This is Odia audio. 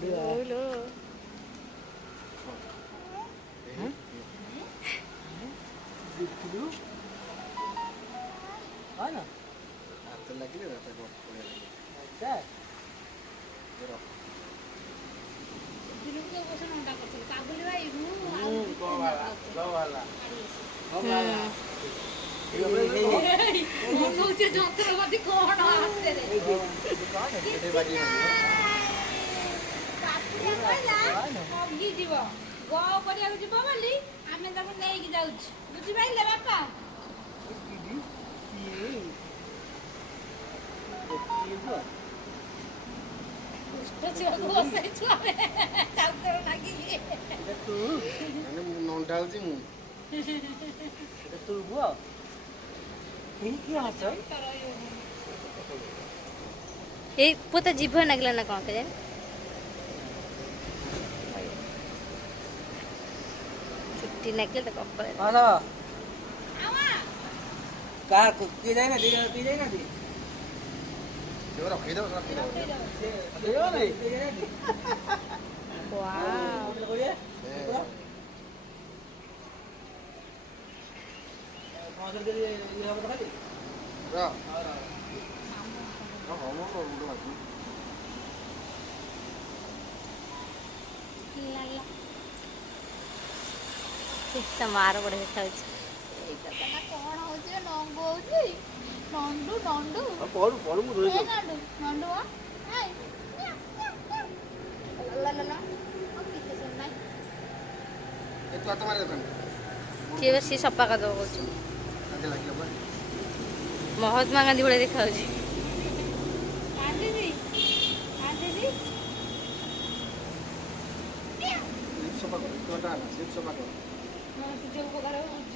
Olo. ଦେଖିଲୁ ହଁ ନା ହାତ ଲାଗିଲେ ରାତା ବଢିଆ ଲାଗିବ। ଆଚ୍ଛା ଦିନକୁ ବର୍ଷ ନଣ୍ଡା କରିଥିଲି କାବୁଲି ଭାଇ ମୁଁ ଆଉ ନଉଛି ଯନ୍ତ୍ରପାତି କଣ ହାତରେ ଯିବ ଗ କରିବାକୁ ଯିବ ବୋଲି ଆମେ ତାକୁ ନେଇକି ଯାଉଛୁ ବୁଝିପାରିଲେ ବାପା ନଣ୍ଡା ହଉଛି ମୁଁ ତୁ ପୁଅ କି ହାସ ଏଇ ପୁଅ ତା ଜିଭ ନାଗିଲା ନା କଣ କେଜାଣି ଚୁଟି ନାଗିଲା ତା କପାଳରେ ହ୍ୟାଲୋ କାହାକୁ କିଏ ଯାଇନାହାନ୍ତି କିଏ ଯାଇନାହାନ୍ତି ରଖିଦବ ରଖିଦବ ତା ମାର ବଢିଆ ଦେଖାଯାଉଛି କଣ ହଉଛି ନଙ୍ଗୁ ହଉଛି ନଣ୍ଡୁ ନଣ୍ଡୁ ପଢୁ ପଢୁ ମୁଁ ଧୋଇ ନଣ୍ଡୁ ନଣ୍ଡୁ ତୁ ହାତ ମାରି ଦୋକାନ ସିଏ ବା ସିଏ ସଫା କରିଦେବ କହୁଛୁ ଲାଗିବ ବା ମହାତ୍ମା ଗାନ୍ଧୀ ଭଳିଆ ଦେଖାଯାଉଛି ସଫା କର ସଫା କର